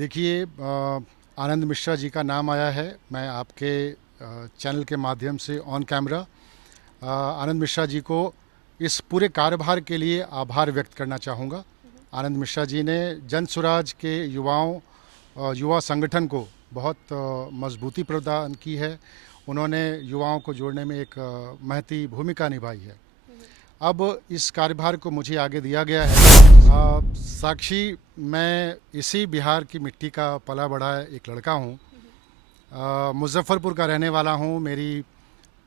देखिए, आनंद मिश्रा जी का नाम आया है। मैं आपके चैनल के माध्यम से ऑन कैमरा आनंद मिश्रा जी को इस पूरे कार्यभार के लिए आभार व्यक्त करना चाहूँगा। आनंद मिश्रा जी ने जन स्वराज के युवा संगठन को बहुत मजबूती प्रदान की है। उन्होंने युवाओं को जोड़ने में एक महती भूमिका निभाई है। अब इस कार्यभार को मुझे आगे दिया गया है। साक्षी, मैं इसी बिहार की मिट्टी का पला बढ़ा एक लड़का हूँ। मुजफ्फरपुर का रहने वाला हूँ। मेरी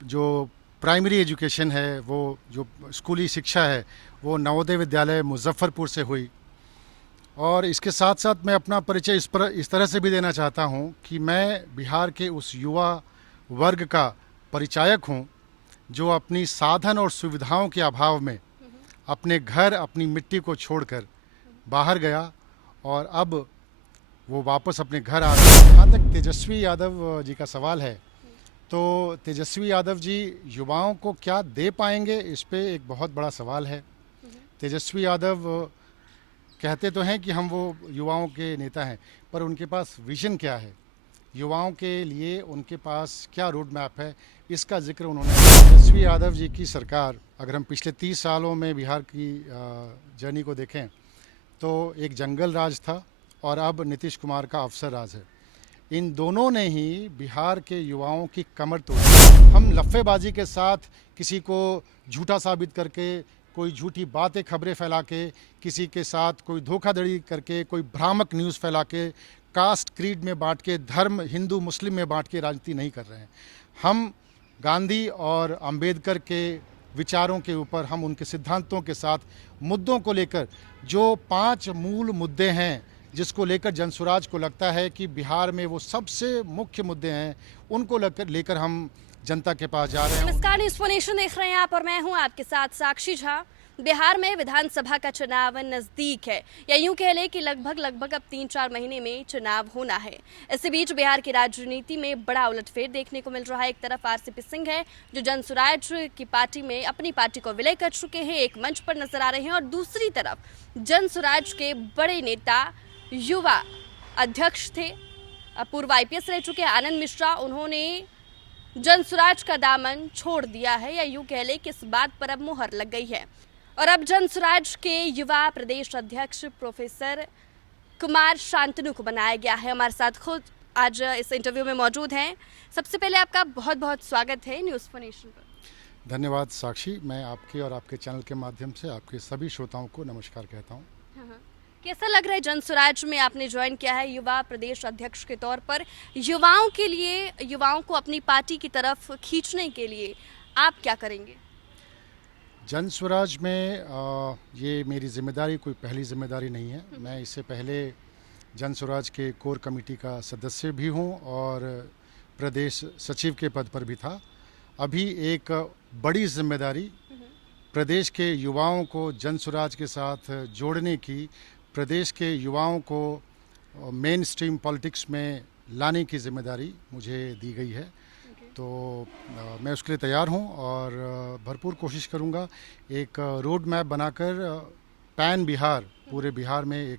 जो प्राइमरी एजुकेशन है, वो जो स्कूली शिक्षा है, वो नवोदय विद्यालय मुजफ्फरपुर से हुई। और इसके साथ साथ मैं अपना परिचय इस तरह से भी देना चाहता हूँ कि मैं बिहार के उस युवा वर्ग का परिचायक हूँ जो अपनी साधन और सुविधाओं के अभाव में अपने घर, अपनी मिट्टी को छोड़कर बाहर गया और अब वो वापस अपने घर आ रहे हैं। जहाँ तक तेजस्वी यादव जी का सवाल है, तो तेजस्वी यादव जी युवाओं को क्या दे पाएंगे, इस पे एक बहुत बड़ा सवाल है। तेजस्वी यादव कहते तो हैं कि हम वो युवाओं के नेता हैं, पर उनके पास विजन क्या है, युवाओं के लिए उनके पास क्या रोड मैप है, इसका जिक्र उन्होंने। तेजस्वी यादव जी की सरकार, अगर हम पिछले 30 सालों में बिहार की जर्नी को देखें तो एक जंगल राज था और अब नीतीश कुमार का अफसर राज है। इन दोनों ने ही बिहार के युवाओं की कमर तोड़ी। हम लफ्फेबाजी के साथ किसी को झूठा साबित करके, कोई झूठी बातें खबरें फैला के, किसी के साथ कोई धोखाधड़ी करके, कोई भ्रामक न्यूज़ फैला के, कास्ट क्रीड में बांट के, धर्म हिंदू मुस्लिम में बांट के राजनीति नहीं कर रहे हैं। हम गांधी और अंबेडकर के विचारों के ऊपर, हम उनके सिद्धांतों के साथ, मुद्दों को लेकर, जो 5 मूल मुद्दे हैं जिसको लेकर जनसुराज को लगता है कि बिहार में वो सबसे मुख्य मुद्दे हैं, उनको लेकर हम जनता के पास जा रहे हैं। नमस्कार, न्यूज़ फॉर नेशन देख रहे हैं आप और मैं हूं आपके साथ साक्षी झा। बिहार में विधानसभा का चुनाव नजदीक है, या यूं कह लें कि लगभग अब 3-4 महीने में चुनाव होना है। इसी बीच बिहार की राजनीति में बड़ा उलटफेर देखने को मिल रहा है। एक तरफ आरसीपी सिंह है जो जनसुराज की पार्टी में अपनी पार्टी को विलय कर चुके हैं, एक मंच पर नजर आ रहे हैं, और दूसरी तरफ जनसुराज के बड़े नेता, युवा अध्यक्ष थे, पूर्व आईपीएस रह चुके आनंद मिश्रा, उन्होंने जनसुराज का दामन छोड़ दिया है, या यूं कह लें कि इस बात पर अब मुहर लग गई है। और अब जनसुराज के युवा प्रदेश अध्यक्ष प्रोफेसर कुमार शांतनु को बनाया गया है। हमारे साथ खुद आज इस इंटरव्यू में मौजूद हैं। सबसे पहले आपका बहुत बहुत स्वागत है न्यूज़ फॉर नेशन पर। धन्यवाद साक्षी। मैं आपके और आपके चैनल के माध्यम से आपके सभी श्रोताओं को नमस्कार कहता हूँ। कैसा लग रहा है जनसुराज में आपने ज्वाइन किया है युवा प्रदेश अध्यक्ष के तौर पर? युवाओं के लिए, युवाओं को अपनी पार्टी की तरफ खींचने के लिए आप क्या करेंगे? जनसुराज में ये मेरी जिम्मेदारी कोई पहली जिम्मेदारी नहीं है। मैं इससे पहले जनसुराज के कोर कमेटी का सदस्य भी हूँ और प्रदेश सचिव के पद पर भी था। अभी एक बड़ी जिम्मेदारी प्रदेश के युवाओं को जनसुराज के साथ जोड़ने की, प्रदेश के युवाओं को मेन स्ट्रीम पॉलिटिक्स में लाने की जिम्मेदारी मुझे दी गई है। तो मैं उसके लिए तैयार हूँ और भरपूर कोशिश करूँगा। एक रोड मैप बनाकर पैन बिहार, पूरे बिहार में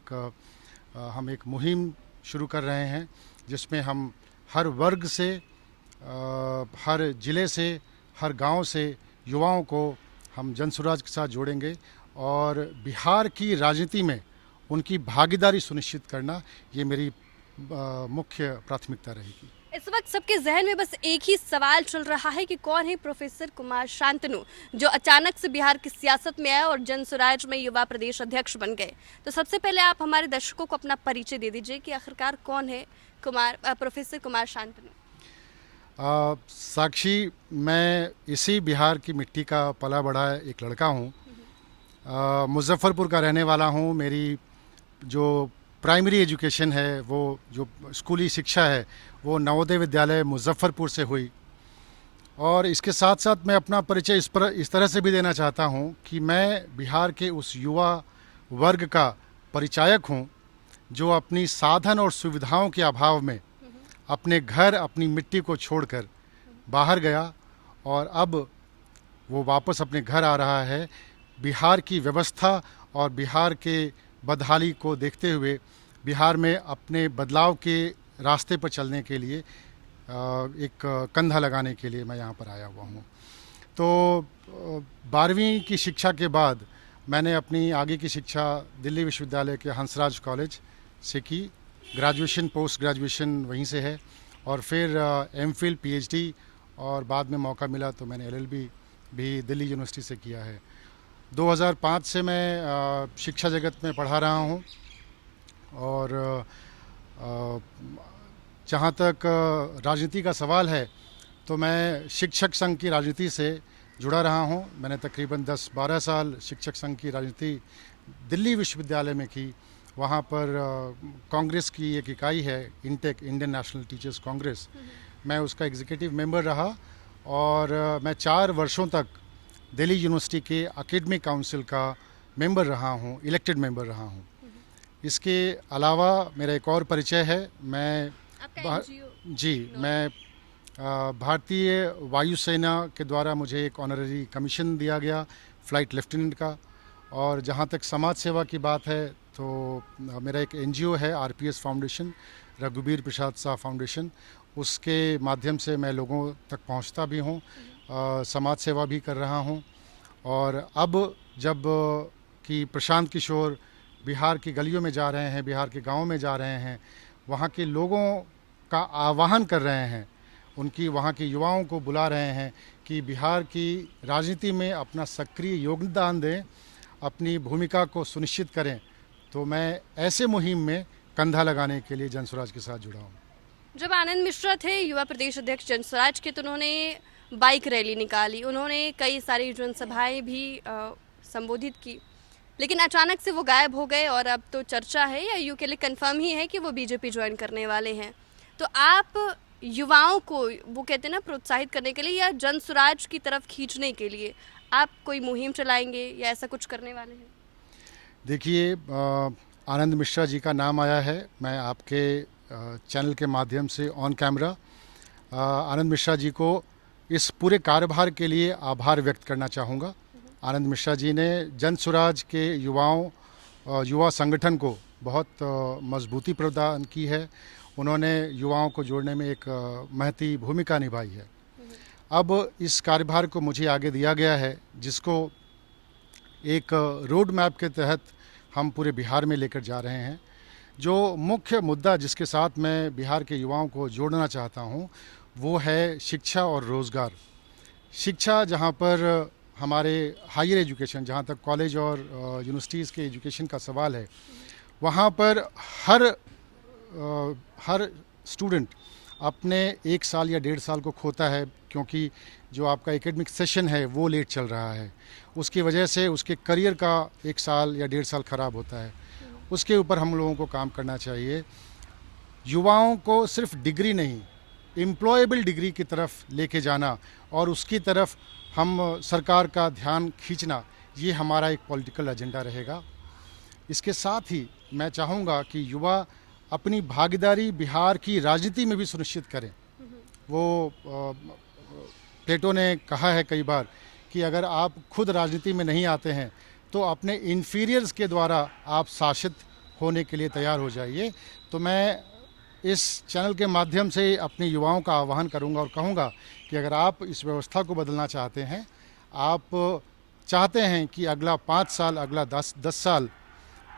हम एक मुहिम शुरू कर रहे हैं जिसमें हम हर वर्ग से, हर ज़िले से, हर गांव से युवाओं को हम जनसुराज के साथ जोड़ेंगे और बिहार की राजनीति में उनकी भागीदारी सुनिश्चित करना, ये मेरी मुख्य प्राथमिकता रहेगी। इस वक्त सबके जहन में बस एक ही सवाल चल रहा है कि कौन है प्रोफेसर कुमार शांतनु, जो अचानक से बिहार की सियासत में आए और जनसुराज में युवा प्रदेश अध्यक्ष बन गए। तो सबसे पहले आप हमारे दर्शकों को अपना परिचय दे दीजिए कि आखिरकार कौन है प्रोफेसर कुमार शांतनु। साक्षी, मैं इसी बिहार की मिट्टी का पला बढ़ा एक लड़का हूँ। मुजफ्फरपुर का रहने वाला हूँ। मेरी जो प्राइमरी एजुकेशन है, वो जो स्कूली शिक्षा है, वो नवोदय विद्यालय मुजफ्फरपुर से हुई। और इसके साथ साथ मैं अपना परिचय इस तरह से भी देना चाहता हूँ कि मैं बिहार के उस युवा वर्ग का परिचायक हूँ जो अपनी साधन और सुविधाओं के अभाव में अपने घर, अपनी मिट्टी को छोड़कर बाहर गया और अब वो वापस अपने घर आ रहा है। बिहार की व्यवस्था और बिहार के बदहाली को देखते हुए बिहार में अपने बदलाव के रास्ते पर चलने के लिए एक कंधा लगाने के लिए मैं यहाँ पर आया हुआ हूँ। तो 12वीं की शिक्षा के बाद मैंने अपनी आगे की शिक्षा दिल्ली विश्वविद्यालय के हंसराज कॉलेज से की। ग्रेजुएशन पोस्ट ग्रेजुएशन वहीं से है और फिर एमफिल पीएचडी और बाद में मौका मिला तो मैंने एलएलबी भी दिल्ली यूनिवर्सिटी से किया है। 2005 से मैं शिक्षा जगत में पढ़ा रहा हूँ और जहाँ तक राजनीति का सवाल है तो मैं शिक्षक संघ की राजनीति से जुड़ा रहा हूँ। मैंने तकरीबन 10-12 साल शिक्षक संघ की राजनीति दिल्ली विश्वविद्यालय में की। वहाँ पर कांग्रेस की एक इकाई है intake, Indian national teachers Congress, मैं उसका एग्जीक्यूटिव मेंबर रहा और मैं 4 वर्षों तक दिल्ली यूनिवर्सिटी के एकेडमिक काउंसिल का मेंबर रहा हूँ, इलेक्टेड मेंबर रहा हूँ। इसके अलावा मेरा एक और परिचय है, मैं मैं भारतीय वायुसेना के द्वारा मुझे एक ऑनररी कमीशन दिया गया फ़्लाइट लेफ्टिनेंट का। और जहाँ तक समाज सेवा की बात है तो मेरा एक एनजीओ है आरपीएस फाउंडेशन, रघुबीर प्रसाद शाह फाउंडेशन, उसके माध्यम से मैं लोगों तक पहुँचता भी हूँ, समाज सेवा भी कर रहा हूँ। और अब जब कि प्रशांत किशोर बिहार की गलियों में जा रहे हैं, बिहार के गाँव में जा रहे हैं, वहाँ के लोगों का आह्वान कर रहे हैं, उनकी वहाँ के युवाओं को बुला रहे हैं कि बिहार की राजनीति में अपना सक्रिय योगदान दें, अपनी भूमिका को सुनिश्चित करें। तो मैं ऐसे मुहिम में कंधा लगाने के लिए जनसुराज के साथ जुड़ा हूँ। जब आनंद मिश्रा थे युवा प्रदेश अध्यक्ष जनसुराज के तो उन्होंने बाइक रैली निकाली, उन्होंने कई सारी जनसभाएं भी संबोधित की, लेकिन अचानक से वो गायब हो गए और अब तो चर्चा है या यूं के लिए कंफर्म ही है कि वो बीजेपी ज्वाइन करने वाले हैं। तो आप युवाओं को, वो कहते हैं ना, प्रोत्साहित करने के लिए या जनसुराज की तरफ खींचने के लिए आप कोई मुहिम चलाएंगे या ऐसा कुछ करने वाले हैं? देखिए, आनंद मिश्रा जी का नाम आया है, मैं आपके चैनल के माध्यम से ऑन कैमरा आनंद मिश्रा जी को इस पूरे कार्यभार के लिए आभार व्यक्त करना चाहूँगा। आनंद मिश्रा जी ने जनसुराज के युवा संगठन को बहुत मजबूती प्रदान की है। उन्होंने युवाओं को जोड़ने में एक महती भूमिका निभाई है। अब इस कार्यभार को मुझे आगे दिया गया है, जिसको एक रोड मैप के तहत हम पूरे बिहार में लेकर जा रहे हैं। जो मुख्य मुद्दा जिसके साथ मैं बिहार के युवाओं को जोड़ना चाहता हूं, वो है शिक्षा और रोज़गार। शिक्षा, जहां पर हमारे हायर एजुकेशन, जहां तक कॉलेज और यूनिवर्सिटीज़ के एजुकेशन का सवाल है, वहां पर हर स्टूडेंट अपने 1 साल या 1.5 साल को खोता है, क्योंकि जो आपका एकेडमिक सेशन है वो लेट चल रहा है। उसकी वजह से उसके करियर का 1 साल या 1.5 साल ख़राब होता है। उसके ऊपर हम लोगों को काम करना चाहिए। युवाओं को सिर्फ डिग्री नहीं, एम्प्लॉयबल डिग्री की तरफ लेके जाना और उसकी तरफ हम सरकार का ध्यान खींचना, ये हमारा एक पॉलिटिकल एजेंडा रहेगा। इसके साथ ही मैं चाहूँगा कि युवा अपनी भागीदारी बिहार की राजनीति में भी सुनिश्चित करें। वो प्लेटो ने कहा है कई बार कि अगर आप खुद राजनीति में नहीं आते हैं तो अपने इन्फीरियर्स के द्वारा आप शासित होने के लिए तैयार हो जाइए। तो मैं इस चैनल के माध्यम से अपने युवाओं का आह्वान करूंगा और कहूंगा कि अगर आप इस व्यवस्था को बदलना चाहते हैं, आप चाहते हैं कि अगला 5 साल, अगला 10 साल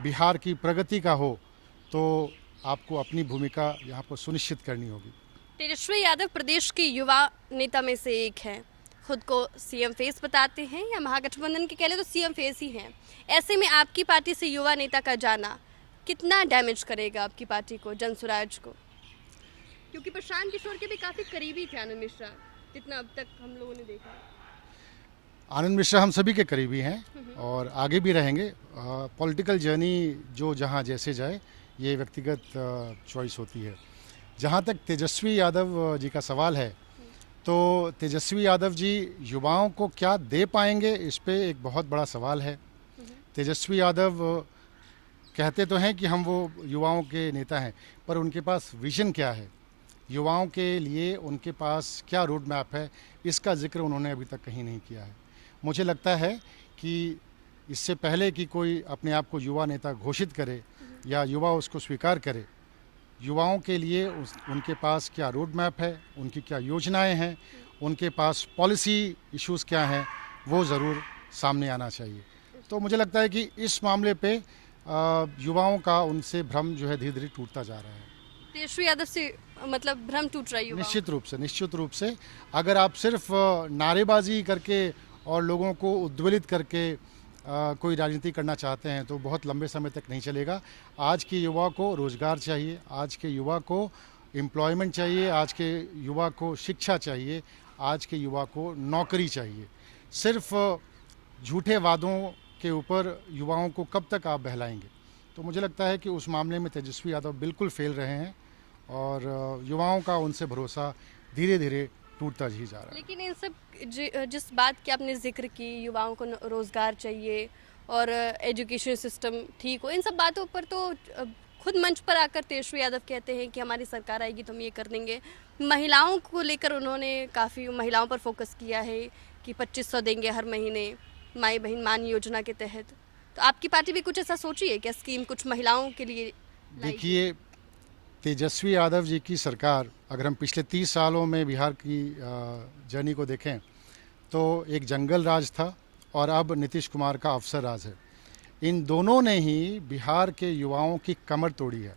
बिहार की प्रगति का हो, तो आपको अपनी भूमिका यहाँ पर सुनिश्चित करनी होगी। तेजस्वी यादव प्रदेश के युवा नेता में से एक हैं, खुद को सीएम फेस बताते हैं या महागठबंधन के कह ले तो सीएम फेस ही हैं। ऐसे में आपकी पार्टी से युवा नेता का जाना कितना डैमेज करेगा आपकी पार्टी को, जनसुराज को? क्योंकि प्रशांत किशोर के भी काफी करीबी थे आनंद मिश्रा, जितना अब तक हम लोगों ने देखा। आनंद मिश्रा हम सभी के करीबी हैं और आगे भी रहेंगे। पॉलिटिकल जर्नी जो जहाँ जैसे जाए, ये व्यक्तिगत चॉइस होती है। जहाँ तक तेजस्वी यादव जी का सवाल है, तो तेजस्वी यादव जी युवाओं को क्या दे पाएंगे, इस पे एक बहुत बड़ा सवाल है। तेजस्वी यादव कहते तो हैं कि हम वो युवाओं के नेता हैं, पर उनके पास विजन क्या है, युवाओं के लिए उनके पास क्या रोड मैप है, इसका जिक्र उन्होंने अभी तक कहीं नहीं किया है। मुझे लगता है कि इससे पहले कि कोई अपने आप को युवा नेता घोषित करे या युवा उसको स्वीकार करे, युवाओं के लिए उनके पास क्या रोड मैप है, उनकी क्या योजनाएं हैं, उनके पास पॉलिसी इश्यूज़ क्या हैं, वो ज़रूर सामने आना चाहिए। तो मुझे लगता है कि इस मामले पे युवाओं का उनसे भ्रम जो है धीरे धीरे टूटता जा रहा है। तेजस्वी यादव से मतलब भ्रम टूट रही है। निश्चित रूप से अगर आप सिर्फ नारेबाजी करके और लोगों को उद्वेलित करके कोई राजनीति करना चाहते हैं तो बहुत लंबे समय तक नहीं चलेगा। आज के युवा को रोज़गार चाहिए, आज के युवा को एम्प्लॉयमेंट चाहिए, आज के युवा को शिक्षा चाहिए, आज के युवा को नौकरी चाहिए। सिर्फ झूठे वादों के ऊपर युवाओं को कब तक आप बहलाएंगे? तो मुझे लगता है कि उस मामले में तेजस्वी यादव बिल्कुल फेल रहे हैं और युवाओं का उनसे भरोसा धीरे धीरे टूटता ही जा रहा है। लेकिन इन सब जिस बात की आपने जिक्र की, युवाओं को रोज़गार चाहिए और एजुकेशन सिस्टम ठीक हो, इन सब बातों पर तो खुद मंच पर आकर तेजस्वी यादव कहते हैं कि हमारी सरकार आएगी तो हम ये कर देंगे। महिलाओं को लेकर उन्होंने काफ़ी महिलाओं पर फोकस किया है कि 2500 देंगे हर महीने माई बहन मान योजना के तहत। तो आपकी पार्टी भी कुछ ऐसा सोची है क्या, स्कीम कुछ महिलाओं के लिए? देखिए, तेजस्वी यादव जी की सरकार, अगर हम पिछले 30 सालों में बिहार की जर्नी को देखें तो एक जंगल राज था और अब नीतीश कुमार का अफसर राज है। इन दोनों ने ही बिहार के युवाओं की कमर तोड़ी है।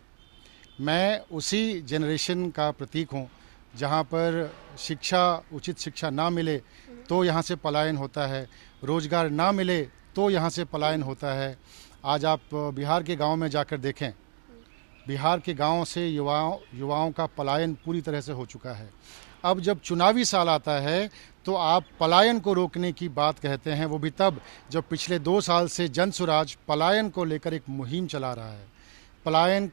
मैं उसी जनरेशन का प्रतीक हूँ जहाँ पर उचित शिक्षा ना मिले तो यहाँ से पलायन होता है, रोज़गार ना मिले तो यहाँ से पलायन होता है। आज आप बिहार के गांव में जाकर देखें, बिहार के गांव से युवाओं का पलायन पूरी तरह से हो चुका है। अब जब चुनावी साल आता है तो आप पलायन को रोकने की बात कहते हैं, वो भी तब जब पिछले 2 साल से जन स्वराज पलायन को लेकर एक मुहिम चला रहा है। पलायन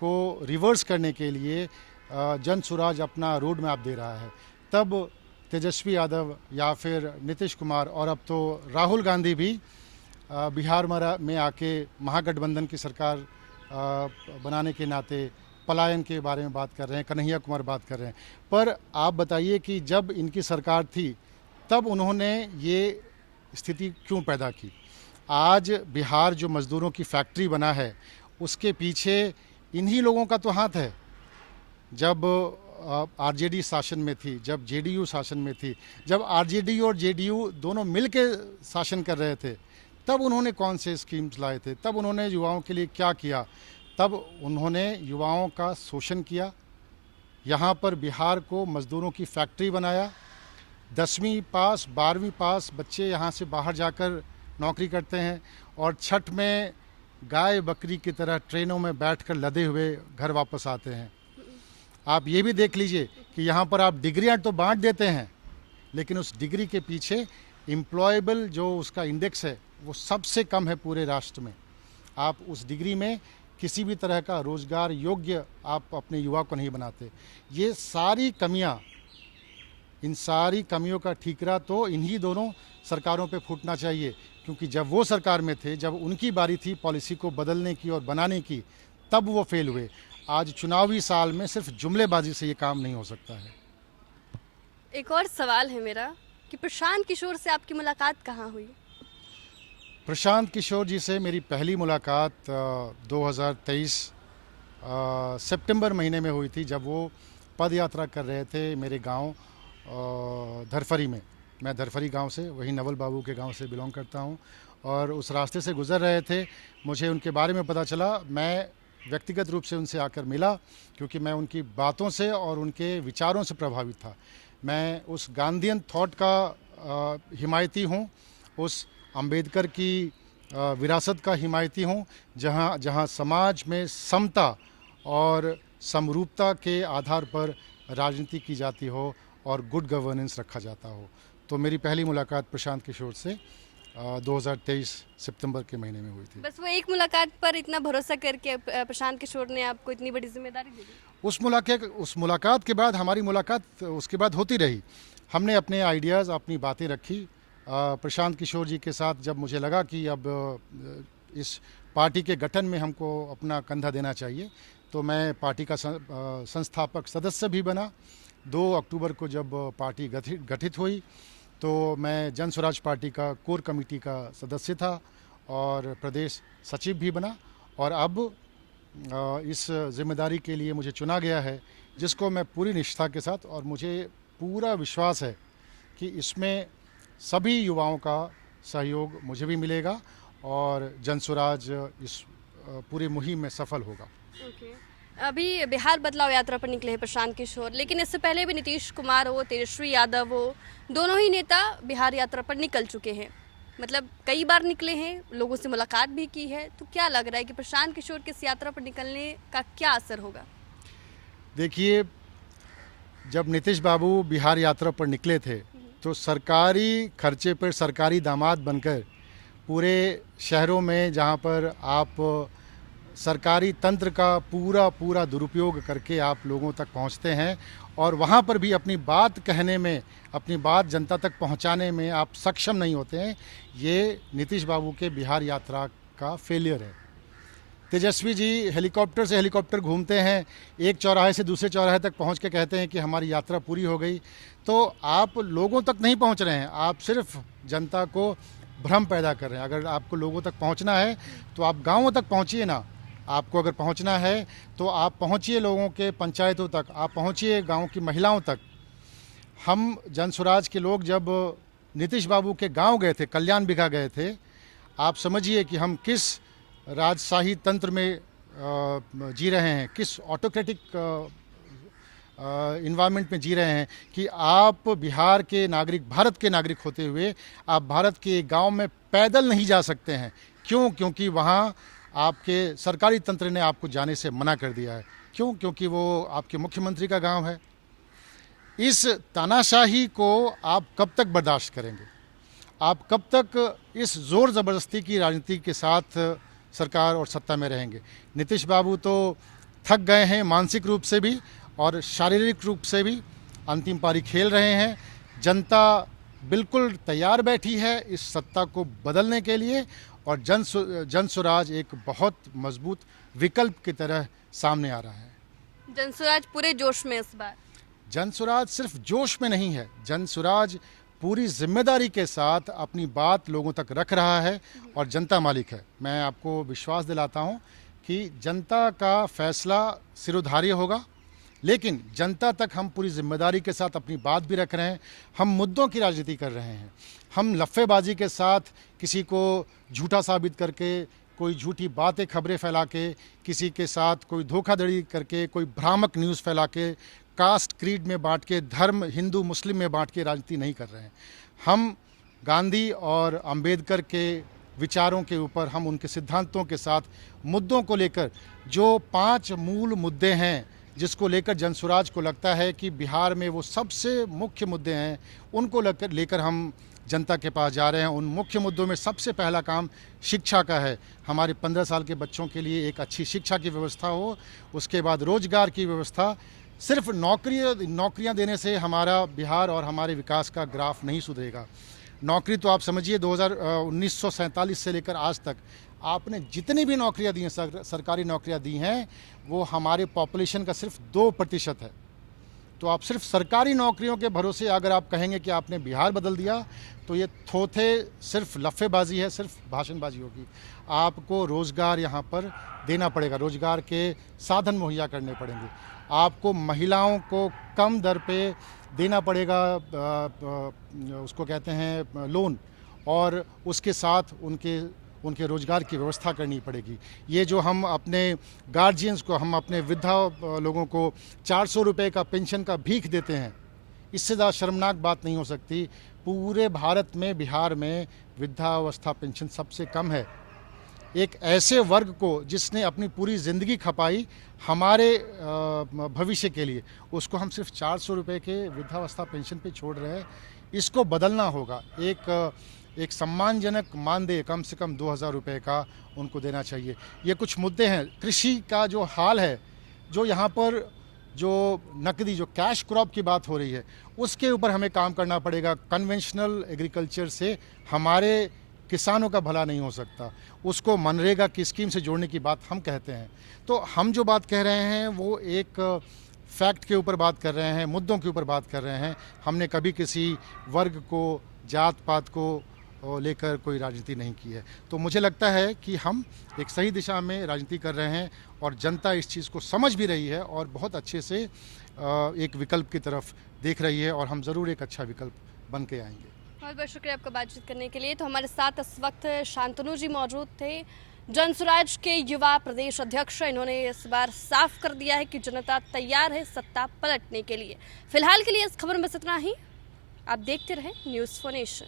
को रिवर्स करने के लिए जन स्वराज अपना रोड मैप दे रहा है। तब तेजस्वी यादव या फिर नीतीश कुमार और अब तो राहुल गांधी भी बिहार में आके महागठबंधन की सरकार बनाने के नाते पलायन के बारे में बात कर रहे हैं, कन्हैया कुमार बात कर रहे हैं। पर आप बताइए कि जब इनकी सरकार थी तब उन्होंने ये स्थिति क्यों पैदा की? आज बिहार जो मज़दूरों की फैक्ट्री बना है उसके पीछे इन्हीं लोगों का तो हाथ है। जब आरजेडी शासन में थी, जब जेडीयू शासन में थी, जब आरजेडी और जेडीयू दोनों मिल के शासन कर रहे थे तब उन्होंने कौन से स्कीम्स लाए थे, तब उन्होंने युवाओं के लिए क्या किया? तब उन्होंने युवाओं का शोषण किया। यहाँ पर बिहार को मज़दूरों की फैक्ट्री बनाया। 10वीं पास 12वीं पास बच्चे यहाँ से बाहर जाकर नौकरी करते हैं और छठ में गाय बकरी की तरह ट्रेनों में बैठकर लदे हुए घर वापस आते हैं। आप ये भी देख लीजिए कि यहाँ पर आप डिग्रियाँ तो बांट देते हैं लेकिन उस डिग्री के पीछे एम्प्लॉयबल जो उसका इंडेक्स है वो सबसे कम है पूरे राष्ट्र में। आप उस डिग्री में किसी भी तरह का रोज़गार योग्य आप अपने युवा को नहीं बनाते। ये सारी कमियां, इन सारी कमियों का ठीकरा तो इन्हीं दोनों सरकारों पे फूटना चाहिए, क्योंकि जब वो सरकार में थे, जब उनकी बारी थी पॉलिसी को बदलने की और बनाने की, तब वो फेल हुए। आज चुनावी साल में सिर्फ जुमलेबाजी से ये काम नहीं हो सकता है। एक और सवाल है मेरा कि प्रशांत किशोर से आपकी मुलाकात कहाँ हुई? प्रशांत किशोर जी से मेरी पहली मुलाकात 2023 सितंबर महीने में हुई थी, जब वो पद यात्रा कर रहे थे मेरे गांव धरफरी में। मैं धरफरी गांव से, वही नवल बाबू के गांव से बिलोंग करता हूं, और उस रास्ते से गुज़र रहे थे। मुझे उनके बारे में पता चला। मैं व्यक्तिगत रूप से उनसे आकर मिला क्योंकि मैं उनकी बातों से और उनके विचारों से प्रभावित था। मैं उस गांधीयन थॉट का हिमायती हूँ, उस अंबेडकर की विरासत का हिमायती हूँ, जहाँ समाज में समता और समरूपता के आधार पर राजनीति की जाती हो और गुड गवर्नेंस रखा जाता हो। तो मेरी पहली मुलाकात प्रशांत किशोर से 2023 सितंबर के महीने में हुई थी। बस वो एक मुलाकात पर इतना भरोसा करके प्रशांत किशोर ने आपको इतनी बड़ी जिम्मेदारी दे दी? उस मुलाकात के बाद हमारी मुलाकात उसके बाद होती रही। हमने अपने आइडियाज़, अपनी बातें रखी। प्रशांत किशोर जी के साथ जब मुझे लगा कि अब इस पार्टी के गठन में हमको अपना कंधा देना चाहिए, तो मैं पार्टी का संस्थापक सदस्य भी बना। 2 अक्टूबर को जब पार्टी गठित हुई तो मैं जन स्वराज पार्टी का कोर कमेटी का सदस्य था और प्रदेश सचिव भी बना। और अब इस जिम्मेदारी के लिए मुझे चुना गया है, जिसको मैं पूरी निष्ठा के साथ, और मुझे पूरा विश्वास है कि इसमें सभी युवाओं का सहयोग मुझे भी मिलेगा और जनसुराज इस पूरी मुहिम में सफल होगा। अभी बिहार बदलाव यात्रा पर निकले हैं प्रशांत किशोर, लेकिन इससे पहले भी नीतीश कुमार हो, तेजस्वी यादव हो, दोनों ही नेता बिहार यात्रा पर निकल चुके हैं। मतलब कई बार निकले हैं, लोगों से मुलाकात भी की है। तो क्या लग रहा है कि प्रशांत किशोर के इस यात्रा पर निकलने का क्या असर होगा? देखिए, जब नीतीश बाबू बिहार यात्रा पर निकले थे तो सरकारी खर्चे पर सरकारी दामाद बनकर पूरे शहरों में, जहाँ पर आप सरकारी तंत्र का पूरा दुरुपयोग करके आप लोगों तक पहुंचते हैं और वहां पर भी अपनी बात कहने में, अपनी बात जनता तक पहुंचाने में आप सक्षम नहीं होते हैं, ये नीतीश बाबू के बिहार यात्रा का फेलियर है। तेजस्वी जी हेलीकॉप्टर से हेलीकॉप्टर घूमते हैं, एक चौराहे से दूसरे चौराहे तक पहुंच के कहते हैं कि हमारी यात्रा पूरी हो गई। तो आप लोगों तक नहीं पहुंच रहे हैं, आप सिर्फ जनता को भ्रम पैदा कर रहे हैं। अगर आपको लोगों तक पहुंचना है तो आप गाँवों तक पहुंचिए ना। आपको अगर पहुंचना है तो आप पहुंचिए लोगों के पंचायतों तक, आप पहुंचिए गांव की महिलाओं तक। हम जनसुराज के लोग जब नीतीश बाबू के गांव गए थे, कल्याण बिघा गए थे, आप समझिए कि हम किस राजशाही तंत्र में जी रहे हैं, किस ऑटोक्रेटिक इन्वायरमेंट में जी रहे हैं कि आप बिहार के नागरिक, भारत के नागरिक होते हुए आप भारत के गांव में पैदल नहीं जा सकते हैं। क्यों? क्योंकि वहाँ आपके सरकारी तंत्र ने आपको जाने से मना कर दिया है। क्यों? क्योंकि वो आपके मुख्यमंत्री का गांव है। इस तानाशाही को आप कब तक बर्दाश्त करेंगे? आप कब तक इस जोर ज़बरदस्ती की राजनीति के साथ सरकार और सत्ता में रहेंगे? नीतीश बाबू तो थक गए हैं, मानसिक रूप से भी और शारीरिक रूप से भी। अंतिम पारी खेल रहे हैं। जनता बिल्कुल तैयार बैठी है इस सत्ता को बदलने के लिए और जनसुराज एक बहुत मजबूत विकल्प की तरह सामने आ रहा है। जनसुराज पूरे जोश में इस बार। जनसुराज सिर्फ जोश में नहीं है, जनसुराज पूरी जिम्मेदारी के साथ अपनी बात लोगों तक रख रहा है और जनता मालिक है। मैं आपको विश्वास दिलाता हूं कि जनता का फैसला सिरोधार्य होगा, लेकिन जनता तक हम पूरी जिम्मेदारी के साथ अपनी बात भी रख रहे हैं। हम मुद्दों की राजनीति कर रहे हैं। हम लफ्फेबाजी के साथ किसी को झूठा साबित करके, कोई झूठी बातें खबरें फैला के, किसी के साथ कोई धोखाधड़ी करके, कोई भ्रामक न्यूज़ फैला के, कास्ट क्रीड में बांट के, धर्म हिंदू मुस्लिम में बांट के राजनीति नहीं कर रहे हैं। हम गांधी और अंबेडकर के विचारों के ऊपर, हम उनके सिद्धांतों के साथ मुद्दों को लेकर, जो 5 मूल मुद्दे हैं जिसको लेकर जनसुराज को लगता है कि बिहार में वो सबसे मुख्य मुद्दे हैं, उनको लेकर हम जनता के पास जा रहे हैं। उन मुख्य मुद्दों में सबसे पहला काम शिक्षा का है। हमारे 15 साल के बच्चों के लिए एक अच्छी शिक्षा की व्यवस्था हो। उसके बाद रोजगार की व्यवस्था। सिर्फ नौकरियां देने से हमारा बिहार और हमारे विकास का ग्राफ नहीं सुधरेगा। नौकरी तो आप समझिए 1947 से लेकर आज तक आपने जितनी भी नौकरियां दी हैं, सरकारी नौकरियां दी हैं, वो हमारे पॉपुलेशन का सिर्फ 2% है। तो आप सिर्फ सरकारी नौकरियों के भरोसे अगर आप कहेंगे कि आपने बिहार बदल दिया, तो ये थोथे सिर्फ लफ्फेबाजी है, सिर्फ भाषणबाजी होगी। आपको रोज़गार यहाँ पर देना पड़ेगा, रोज़गार के साधन मुहैया करने पड़ेंगे। आपको महिलाओं को कम दर पे देना पड़ेगा, उसको कहते हैं लोन, और उसके साथ उनके रोज़गार की व्यवस्था करनी पड़ेगी। ये जो हम अपने गार्जियंस को, हम अपने वृद्धा लोगों को 400 रुपये का पेंशन का भीख देते हैं, इससे ज़्यादा शर्मनाक बात नहीं हो सकती। पूरे भारत में बिहार में वृद्धावस्था पेंशन सबसे कम है। एक ऐसे वर्ग को जिसने अपनी पूरी ज़िंदगी खपाई हमारे भविष्य के लिए, उसको हम सिर्फ 400 रुपये के वृद्धावस्था पेंशन पे छोड़ रहे हैं। इसको बदलना होगा। एक सम्मानजनक मानदेय कम से कम 2000 रुपये का उनको देना चाहिए। ये कुछ मुद्दे हैं। कृषि का जो हाल है, जो यहाँ पर जो नकदी, जो कैश क्रॉप की बात हो रही है, उसके ऊपर हमें काम करना पड़ेगा। कन्वेंशनल एग्रीकल्चर से हमारे किसानों का भला नहीं हो सकता। उसको मनरेगा की स्कीम से जोड़ने की बात हम कहते हैं। तो हम जो बात कह रहे हैं वो एक फैक्ट के ऊपर बात कर रहे हैं, मुद्दों के ऊपर बात कर रहे हैं। हमने कभी किसी वर्ग को, जात पात को और लेकर कोई राजनीति नहीं की है। तो मुझे लगता है कि हम एक सही दिशा में राजनीति कर रहे हैं और जनता इस चीज़ को समझ भी रही है और बहुत अच्छे से एक विकल्प की तरफ देख रही है और हम ज़रूर एक अच्छा विकल्प बन के आएंगे। बहुत बहुत शुक्रिया आपका बातचीत करने के लिए। तो हमारे साथ इस वक्त शांतनु जी मौजूद थे, जनसुराज के युवा प्रदेश अध्यक्ष। इन्होंने इस बार साफ कर दिया है कि जनता तैयार है सत्ता पलटने के लिए। फिलहाल के लिए इस खबर में बस इतना ही। आप देखते रहें न्यूज़4 नेशन।